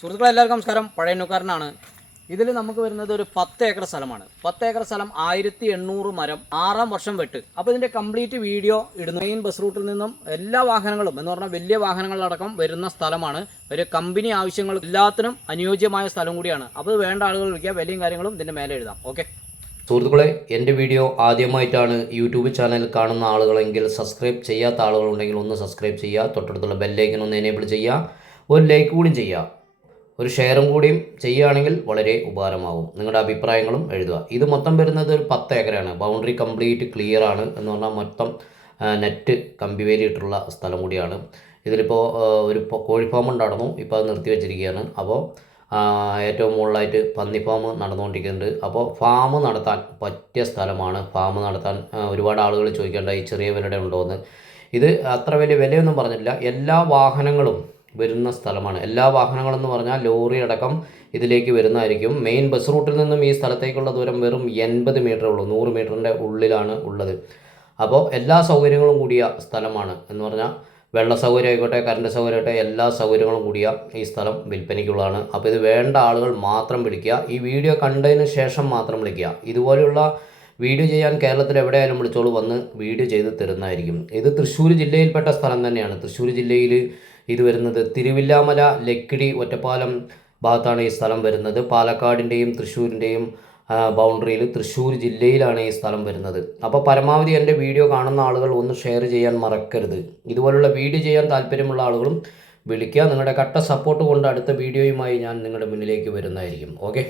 സുഹൃത്തുക്കളെ എല്ലാവർക്കും നമസ്കാരം. പഴയന്നൂക്കാരനാണ്. ഇതിൽ നമുക്ക് വരുന്നത് ഒരു 10 ഏക്കർ സ്ഥലമാണ്. 10 ഏക്കർ സ്ഥലം 1800 മരം, 6-ാം വർഷം വെട്ട്. അപ്പോൾ ഇതിൻ്റെ കംപ്ലീറ്റ് വീഡിയോ ഇടുന്നു. മെയിൻ ബസ് റൂട്ടിൽ നിന്നും എല്ലാ വാഹനങ്ങളും എന്ന് പറഞ്ഞാൽ വലിയ വാഹനങ്ങളടക്കം വരുന്ന സ്ഥലമാണ്. ഒരു കമ്പനി ആവശ്യങ്ങൾ എല്ലാത്തിനും അനുയോജ്യമായ സ്ഥലം കൂടിയാണ്. അപ്പോൾ വേണ്ട ആളുകൾ വിളിക്കുക. വിലയും കാര്യങ്ങളും ഇതിൻ്റെ മേലെ എഴുതാം. ഓക്കെ സുഹൃത്തുക്കളെ, എൻ്റെ വീഡിയോ ആദ്യമായിട്ടാണ് യൂട്യൂബ് ചാനൽ കാണുന്ന ആളുകളെങ്കിൽ സബ്സ്ക്രൈബ് ചെയ്യാത്ത ആളുകളുണ്ടെങ്കിൽ ഒന്ന് സബ്സ്ക്രൈബ് ചെയ്യുക. തൊട്ടടുത്തുള്ള ബെല്ലൈക്കൻ ഒന്ന് എനേബിൾ ചെയ്യുക. ഒരു ലൈക്ക് കൂടിയും ചെയ്യുക. ഒരു ഷെയറും കൂടിയും ചെയ്യുകയാണെങ്കിൽ വളരെ ഉപകാരമാകും. നിങ്ങളുടെ അഭിപ്രായങ്ങളും എഴുതുക. ഇത് മൊത്തം വരുന്നത് ഒരു 10 ഏക്കറാണ്. ബൗണ്ടറി കംപ്ലീറ്റ് ക്ലിയർ ആണ്. എന്ന് പറഞ്ഞാൽ മൊത്തം നെറ്റ് കമ്പിവേലിയിട്ടുള്ള സ്ഥലം കൂടിയാണ്. ഇതിലിപ്പോൾ ഒരു കോഴി ഫാം ഉണ്ടായിരുന്നു. ഇപ്പോൾ അത് നിർത്തി വെച്ചിരിക്കുകയാണ്. അപ്പോൾ ഏറ്റവും മുകളിലായിട്ട് പന്നി ഫാം നടന്നുകൊണ്ടിരിക്കുന്നുണ്ട്. അപ്പോൾ ഫാം നടത്താൻ പറ്റിയ സ്ഥലമാണ്. ഫാം നടത്താൻ ഒരുപാട് ആളുകൾ ചോദിക്കേണ്ടായി ചെറിയ വിലയുടെ ഉണ്ടോ എന്ന്. ഇത് അത്ര വലിയ വിലയൊന്നും പറഞ്ഞിട്ടില്ല. എല്ലാ വാഹനങ്ങളും വരുന്ന സ്ഥലമാണ്. എല്ലാ വാഹനങ്ങളെന്ന് പറഞ്ഞാൽ ലോറി അടക്കം ഇതിലേക്ക് വരുന്നതായിരിക്കും. മെയിൻ ബസ് റൂട്ടിൽ നിന്നും ഈ സ്ഥലത്തേക്കുള്ള ദൂരം വെറും 80 മീറ്ററേ ഉള്ളൂ. 100 മീറ്ററിൻ്റെ ഉള്ളിലാണ് ഉള്ളത്. അപ്പോൾ എല്ലാ സൗകര്യങ്ങളും കൂടിയ സ്ഥലമാണ്. എന്ന് പറഞ്ഞാൽ വെള്ള സൗകര്യം ആയിക്കോട്ടെ, കറണ്ട് സൗകര്യം ആയിക്കോട്ടെ, എല്ലാ സൗകര്യങ്ങളും കൂടിയ ഈ സ്ഥലം വിൽപ്പനയ്ക്കുള്ളതാണ്. അപ്പോൾ ഇത് വേണ്ട ആളുകൾ മാത്രം വിളിക്കുക. ഈ വീഡിയോ കണ്ടതിന് ശേഷം മാത്രം വിളിക്കുക. ഇതുപോലെയുള്ള വീഡിയോ ചെയ്യാൻ കേരളത്തിൽ എവിടെയായാലും വിളിച്ചോളൂ, വന്ന് വീഡിയോ ചെയ്ത് തരുന്നതായിരിക്കും. ഇത് തൃശ്ശൂർ ജില്ലയിൽപ്പെട്ട സ്ഥലം തന്നെയാണ്. തൃശ്ശൂർ ജില്ലയിൽ ഇത് വരുന്നത് തിരുവില്ലാമല, ലക്കിടി, ഒറ്റപ്പാലം ഭാഗത്താണ് ഈ സ്ഥലം വരുന്നത്. പാലക്കാടിൻ്റെയും തൃശ്ശൂരിൻ്റെയും ബൗണ്ടറിയിൽ തൃശ്ശൂർ ജില്ലയിലാണ് ഈ സ്ഥലം വരുന്നത്. അപ്പോൾ പരമാവധി എൻ്റെ വീഡിയോ കാണുന്ന ആളുകൾ ഒന്ന് ഷെയർ ചെയ്യാൻ മറക്കരുത്. ഇതുപോലുള്ള വീഡിയോ ചെയ്യാൻ താല്പര്യമുള്ള ആളുകളും വിളിക്കുക. നിങ്ങളുടെ കട്ട സപ്പോർട്ട് കൊണ്ട് അടുത്ത വീഡിയോയുമായി ഞാൻ നിങ്ങളുടെ മുന്നിലേക്ക് വരുന്നതായിരിക്കും. ഓക്കെ.